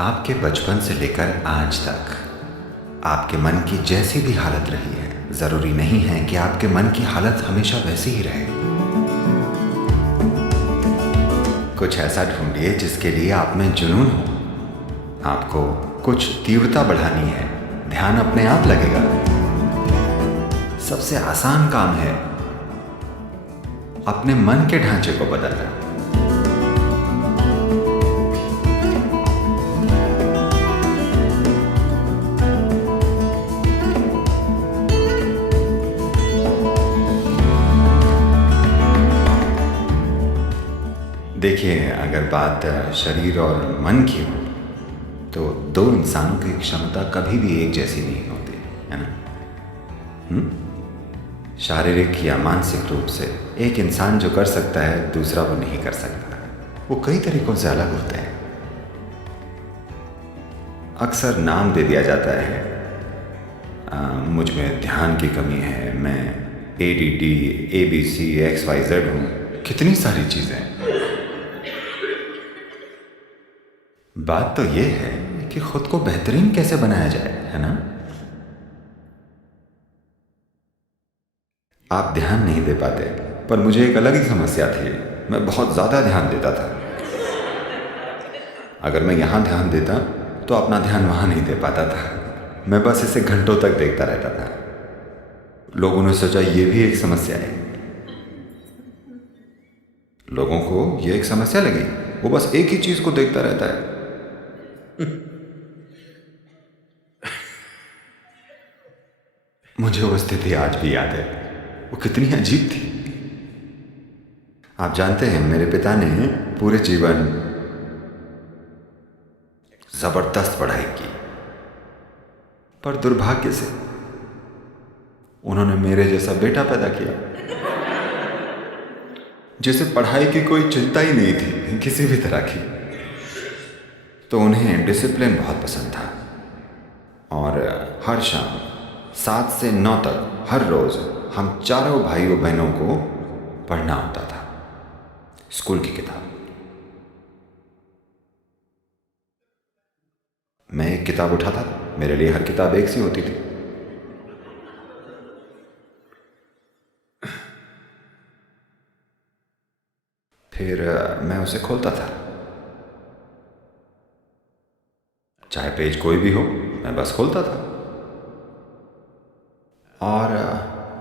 आपके बचपन से लेकर आज तक आपके मन की जैसी भी हालत रही है, जरूरी नहीं है कि आपके मन की हालत हमेशा वैसी ही रहे। कुछ ऐसा ढूंढिए जिसके लिए आप में जुनून हो। आपको कुछ तीव्रता बढ़ानी है, ध्यान अपने आप लगेगा। सबसे आसान काम है अपने मन के ढांचे को बदलना। देखिए, अगर बात शरीर और मन की हो तो दो इंसानों की क्षमता कभी भी एक जैसी नहीं होती, है ना? शारीरिक या मानसिक रूप से एक इंसान जो कर सकता है दूसरा वो नहीं कर सकता। वो कई तरीकों से अलग होते हैं। अक्सर नाम दे दिया जाता है, मुझ में ध्यान की कमी है, मैं ADD, ABC, XYZ हूँ, कितनी सारी चीज़ें। बात तो ये है कि खुद को बेहतरीन कैसे बनाया जाए, है ना? आप ध्यान नहीं दे पाते, पर मुझे एक अलग ही समस्या थी। मैं बहुत ज़्यादा ध्यान देता था। अगर मैं यहाँ ध्यान देता तो अपना ध्यान वहाँ नहीं दे पाता था। मैं बस इसे घंटों तक देखता रहता था। लोगों ने सोचा ये भी एक समस्या है। लोगों को ये एक समस्या लगी, वो बस एक ही चीज़ को देखता रहता है। मुझे वो स्थिति आज भी याद है। वो कितनी अजीब थी। आप जानते हैं, मेरे पिता ने पूरे जीवन जबरदस्त पढ़ाई की, पर दुर्भाग्य से उन्होंने मेरे जैसा बेटा पैदा किया जिसे पढ़ाई की कोई चिंता ही नहीं थी किसी भी तरह की। तो उन्हें डिसिप्लिन बहुत पसंद था और हर शाम 7 से 9 तक हर रोज हम चारों भाइयों बहनों को पढ़ना होता था स्कूल की किताब। मैं एक किताब उठाता था, मेरे लिए हर किताब एक सी होती थी। फिर मैं उसे खोलता था, चाहे पेज कोई भी हो, मैं बस खोलता था और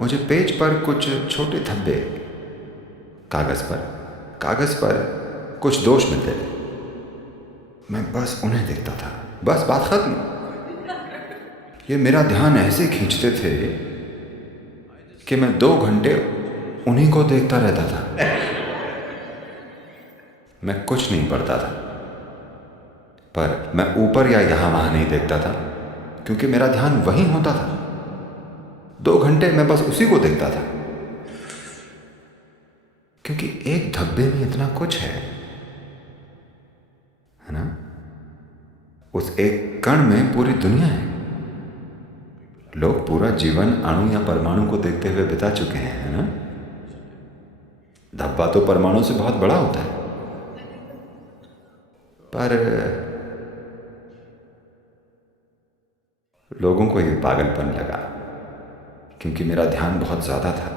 मुझे पेज पर कुछ छोटे धब्बे कागज पर कुछ दोष मिलते थे। मैं बस उन्हें देखता था, बस बात खत्म। ये मेरा ध्यान ऐसे खींचते थे कि मैं 2 घंटे उन्हीं को देखता रहता था। मैं कुछ नहीं पढ़ता था, पर मैं ऊपर या यहाँ वहां नहीं देखता था क्योंकि मेरा ध्यान वहीं होता था। 2 घंटे मैं बस उसी को देखता था क्योंकि एक धब्बे में इतना कुछ है ना? उस एक कण में पूरी दुनिया है। लोग पूरा जीवन अणु या परमाणु को देखते हुए बिता चुके हैं, है ना? धब्बा तो परमाणु से बहुत बड़ा होता है, पर लोगों को ये पागलपन लगा क्योंकि मेरा ध्यान बहुत ज्यादा था।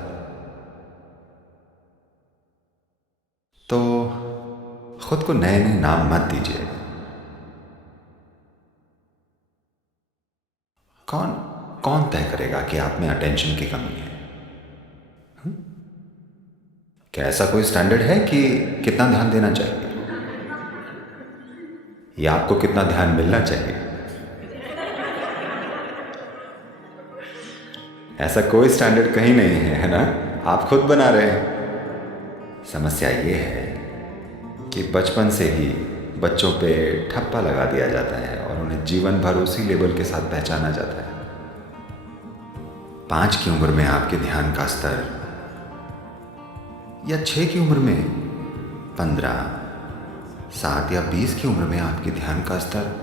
तो खुद को नए नए नाम मत दीजिए। कौन कौन तय करेगा कि आप में अटेंशन की कमी है? क्या ऐसा कोई स्टैंडर्ड है कि कितना ध्यान देना चाहिए या आपको कितना ध्यान मिलना चाहिए? ऐसा कोई स्टैंडर्ड कहीं नहीं है ना? आप खुद बना रहे हैं। समस्या ये है कि बचपन से ही बच्चों पे ठप्पा लगा दिया जाता है और उन्हें जीवन भर उसी लेवल के साथ पहचाना जाता है। 5 की उम्र में आपके ध्यान का स्तर या 6 की उम्र में 15, 7 या 20 की उम्र में आपके ध्यान का स्तर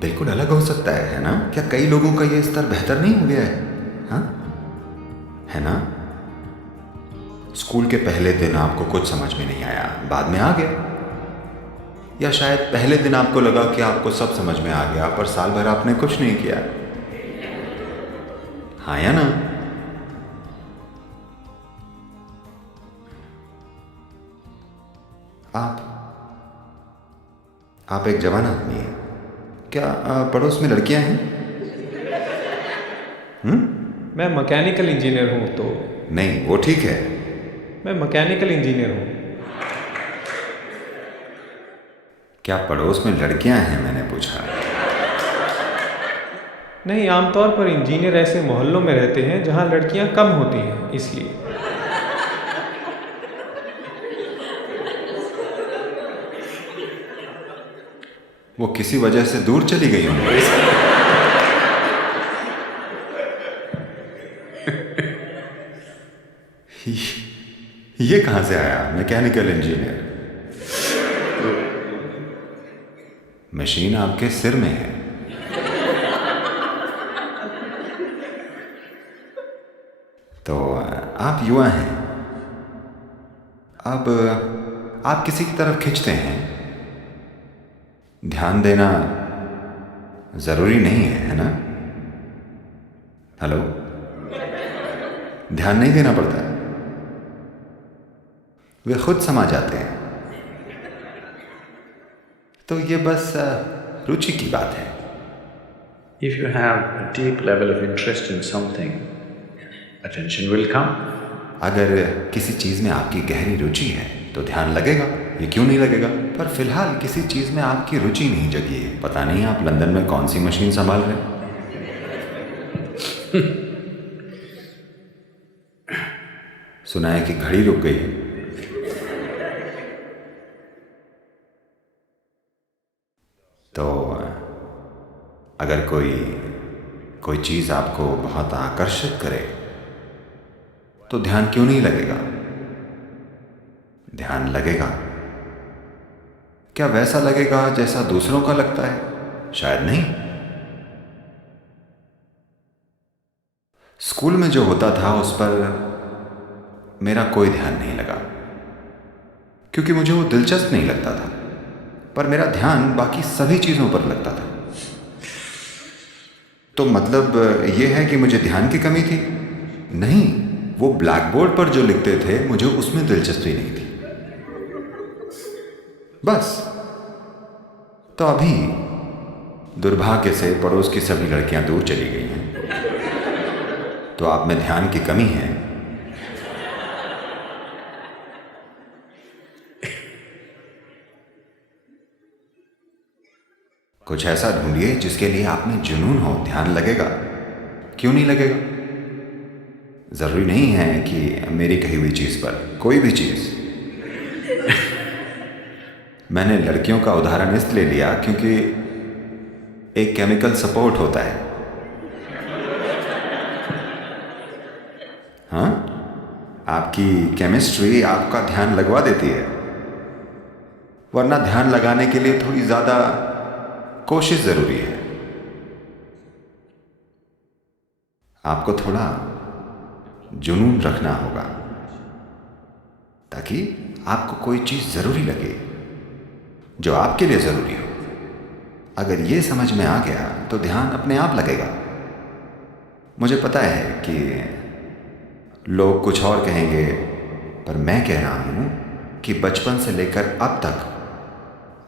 बिल्कुल अलग हो सकता है ना? क्या कई लोगों का यह स्तर बेहतर नहीं हो गया है? हाँ, है ना? स्कूल के पहले दिन आपको कुछ समझ में नहीं आया, बाद में आ गया। या शायद पहले दिन आपको लगा कि आपको सब समझ में आ गया, पर साल भर आपने कुछ नहीं किया। हाँ या ना? आप एक जवान आदमी हैं। क्या पड़ोस में लड़कियां हैं? मैं मैकेनिकल इंजीनियर हूँ। तो नहीं, वो ठीक है। मैं मैकेनिकल इंजीनियर हूँ। क्या पड़ोस में लड़कियां हैं, मैंने पूछा। नहीं, आमतौर पर इंजीनियर ऐसे मोहल्लों में रहते हैं जहाँ लड़कियाँ कम होती हैं, इसलिए। वो किसी वजह से दूर चली गई होंगी। ये कहां से आया मैकेनिकल इंजीनियर? मशीन आपके सिर में है। तो आप युवा हैं। अब आप किसी की तरफ खींचते हैं। ध्यान देना जरूरी नहीं है ना? हेलो? ध्यान नहीं देना पड़ता है, वे खुद समा जाते हैं। तो ये बस रुचि की बात है। If you have a deep level of interest in something, attention will come. अगर किसी चीज में आपकी गहरी रुचि है तो ध्यान लगेगा। ये क्यों नहीं लगेगा? पर फिलहाल किसी चीज में आपकी रुचि नहीं जगी है। पता नहीं आप लंदन में कौन सी मशीन संभाल रहे हैं। सुना है कि घड़ी रुक गई है। तो अगर कोई चीज आपको बहुत आकर्षित करे तो ध्यान क्यों नहीं लगेगा? ध्यान लगेगा। क्या वैसा लगेगा जैसा दूसरों का लगता है? शायद नहीं। स्कूल में जो होता था उस पर मेरा कोई ध्यान नहीं लगा, क्योंकि मुझे वो दिलचस्प नहीं लगता था। पर मेरा ध्यान बाकी सभी चीजों पर लगता था। तो मतलब ये है कि मुझे ध्यान की कमी थी? नहीं, वो ब्लैक बोर्ड पर जो लिखते थे मुझे उसमें दिलचस्पी नहीं थी, बस। तो अभी दुर्भाग्य से पड़ोस की सभी लड़कियां दूर चली गई हैं। तो आप में ध्यान की कमी है। कुछ ऐसा ढूंढिए जिसके लिए आप में जुनून हो। ध्यान लगेगा। क्यों नहीं लगेगा? जरूरी नहीं है कि मेरी कही हुई चीज पर, कोई भी चीज। मैंने लड़कियों का उदाहरण इसलिए लिया क्योंकि एक केमिकल सपोर्ट होता है। हाँ, आपकी केमिस्ट्री आपका ध्यान लगवा देती है, वरना ध्यान लगाने के लिए थोड़ी ज्यादा कोशिश जरूरी है। आपको थोड़ा जुनून रखना होगा ताकि आपको कोई चीज जरूरी लगे जो आपके लिए जरूरी हो। अगर ये समझ में आ गया तो ध्यान अपने आप लगेगा। मुझे पता है कि लोग कुछ और कहेंगे, पर मैं कह रहा हूं कि बचपन से लेकर अब तक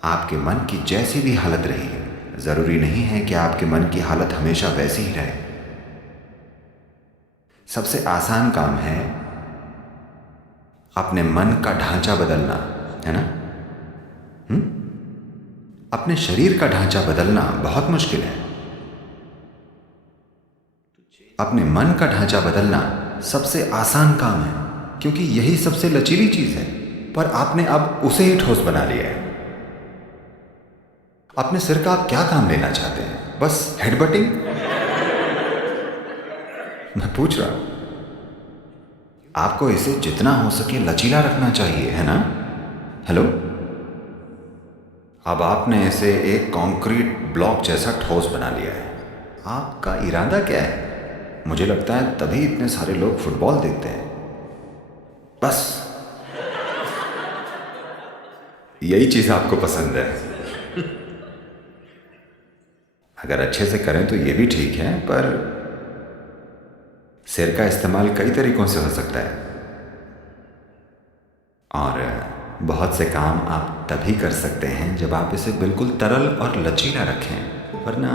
आपके मन की जैसी भी हालत रही है, जरूरी नहीं है कि आपके मन की हालत हमेशा वैसी ही रहे। सबसे आसान काम है अपने मन का ढांचा बदलना, है ना? अपने शरीर का ढांचा बदलना बहुत मुश्किल है। अपने मन का ढांचा बदलना सबसे आसान काम है, क्योंकि यही सबसे लचीली चीज है। पर आपने अब उसे ही ठोस बना लिया है। अपने सिर का आप क्या काम लेना चाहते हैं? बस हेडबटिंग? मैं पूछ रहा हूं। आपको इसे जितना हो सके लचीला रखना चाहिए, है ना? हेलो? अब आपने इसे एक कंक्रीट ब्लॉक जैसा ठोस बना लिया है। आपका इरादा क्या है? मुझे लगता है तभी इतने सारे लोग फुटबॉल देखते हैं। बस यही चीज आपको पसंद है। अगर अच्छे से करें तो ये भी ठीक है, पर सिर का इस्तेमाल कई तरीकों से हो सकता है, और बहुत से काम आप तभी कर सकते हैं जब आप इसे बिल्कुल तरल और लचीला रखें, वरना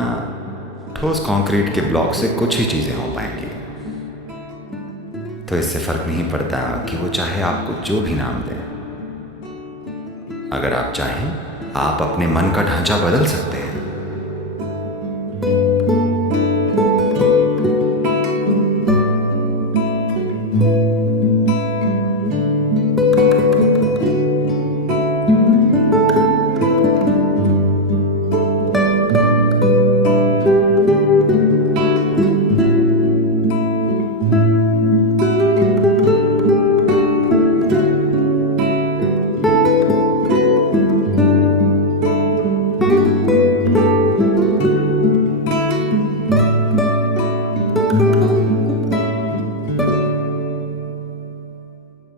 ठोस कंक्रीट के ब्लॉक से कुछ ही चीजें हो पाएंगी। तो इससे फर्क नहीं पड़ता कि वो चाहे आपको जो भी नाम दें। अगर आप चाहें, आप अपने मन का ढांचा बदल सकते हैं।